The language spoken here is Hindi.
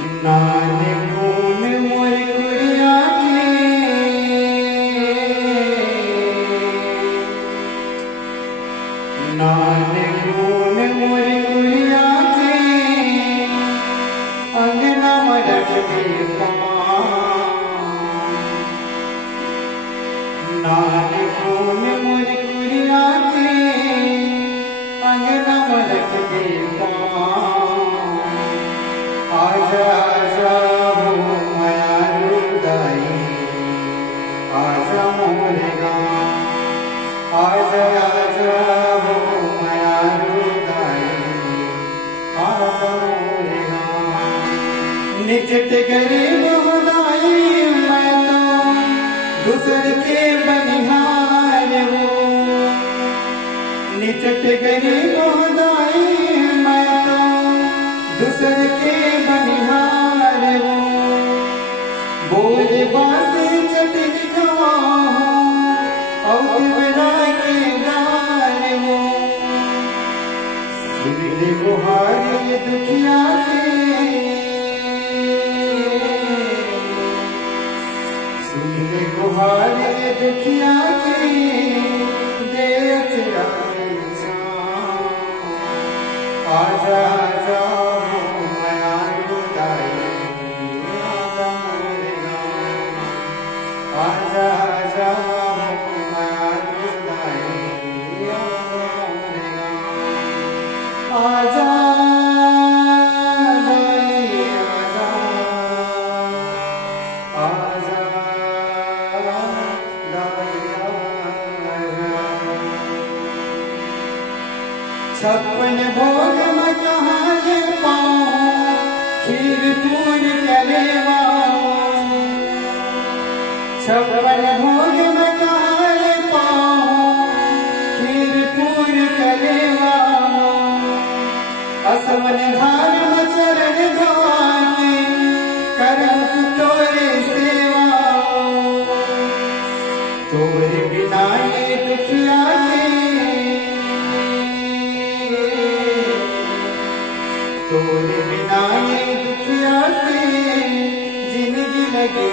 नाने खून मोर कुड़िया के, नाने खून मोर कुड़िया के, अंगना में रख दे नाने खून मोर कुड़िया के, अंगना में रख दे आजा आजा हो माया रुदाई, आजा मोरे गाँव, आजा आजा हो माया रुदाई, आजा मोरे गाँव। निकट गरीब होनाई मैं तो दूसर के बनिहार हूँ, निकट गरीब होनाई मैं तो दूसर के बनिहार हूँ। बोल बासे चटिन खवा हूँ और बिना के नार हूँ। सुन ले गुहारी दुखिया के, सुन ले गुहारी दुखिया के, दे तेरा आजा आजा आजा आजा हो माया रुदाई, आजा दाई आजा, आजा दाई आजा। 56 भोग मैं कहाँ ले पाऊँ, खीर पूरी कलेवा 56 भोग मैं कहाँ ले पाऊँ, खीर पूरी कलेवा असमन धार में चरण धोआ के, करम तोरे सेवा तोरे बिना ये दुखिया के, तोरे बिना ये दुखिया के जिंदगी लगे